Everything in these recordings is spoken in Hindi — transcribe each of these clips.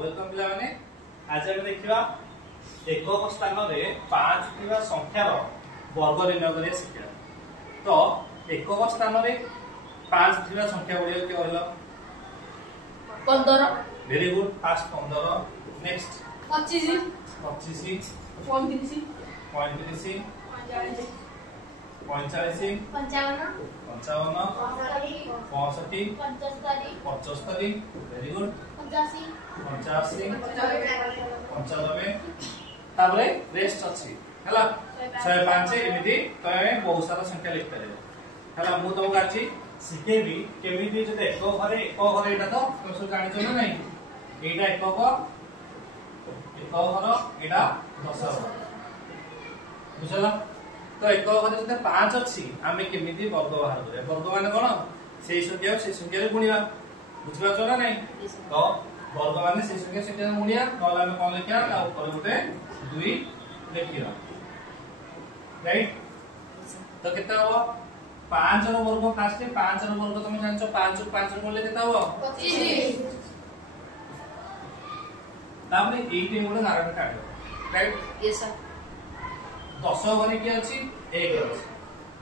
वेलकम पिला माने आज हम देखिबा एकक स्थान रे 5 थिबा संख्यार वर्ग निर्णय करिया शिक्षा। तो एकक स्थान रे 5 थिबा संख्या गुडियो के कहलो 15 very good fast 15 next 25 35 35 35 45 55 65 75 very good 85 95 ताबले रेस्ट अछि हला 105 एमिति तमे बहुत सारा संख्या लिख पारे हला मु तो गाची सिखेबी केमिति जते एक घरे एटा तो तुम सब जानि छ ना नहीं एटा एक घर एटा 10 घर बुझला तो एक घरे जते 5 अछि आमे केमिति वर्ग बाहर करे वर्ग माने कोन सेही संख्या रे गुणिया बुझला छ ना नहीं तो वर्ग माने से संख्या गुणिया नला में कोन लिखिया आ ऊपर गोटे 2 लिखिया राइट तो कितना हो 5 रो वर्ग फास्ट 5 रो वर्ग तुम जानछो 5 रो 5 रो बोले कितना हो 25 तापरे 8 गोटे कारण काटो राइट यस सर 10 घरे के अछि 1 अछि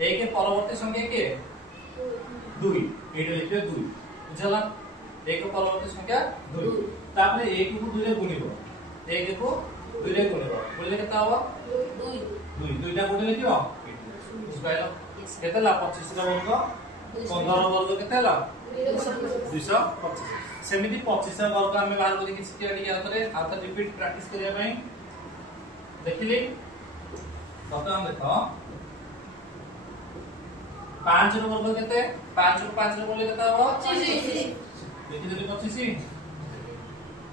1 के परवर्ती संख्या के 2 एटा लिखियो 2 बुझला एक परवर्ती संख्या 2 तापरे 1 को 2 रे गुणिबो 1 को 2 रे गुणिबो बोले कितना हो 2 दुईटा गुणे लिखियो बुझ पाइलो केतेला 25 रो वर्ग 15 रो वर्ग केतेला 225 सेमिति 25 रो वर्ग हमें बाहर करी किसी के आतरे रिपीट प्रैक्टिस करिया पई देखिली बता हम देखो 5 रो वर्ग केते 5 रो 5 रो बोले केता हो 25 देखि देली 25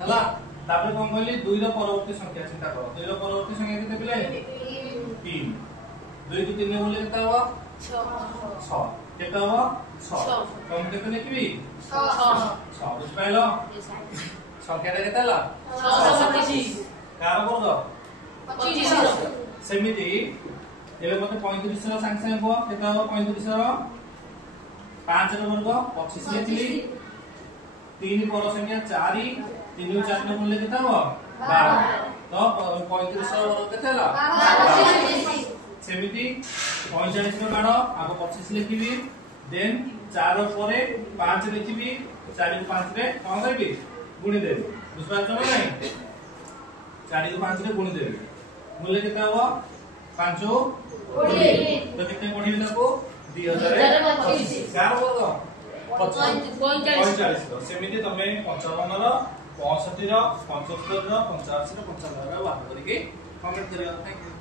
हला तापर कोन कहली 2 रो परवर्ती संख्या चिंता करो 2 रो परवर्ती संख्या केते पिले 3 2 को 3 बोले केता हो 6 केता हो 6 कम केते लिखबी 6 बुझ पाइलो संख्या रे केताला 625 कार वर्ग 25 सेमिति एबे मते 35 रो संग संग हो केता हो 35 रो 5 रो वर्ग 25 लिखली 3 पर संख्या 4 3 रो 4 ने बोले केता हो 12 तो 35 रो वर्ग केताला 12 सेमिति 45 रो काढो आगो 25 लिखिबी देन 4 परे 5 लिखिबी 4 को 5 रे कोन करबी गुणी देबी बुझ पाछो ना नहीं 4 को 5 रे गुणी देबी मूल्य कितना हुआ 5 तो कितने पढ़िबे ताको 2025 कार वर्ग 45 सेमिति तमे 55 रो 65 रो 75 रो 85 रो 95 रो बात करिके कमेंट करियो थैंक यू।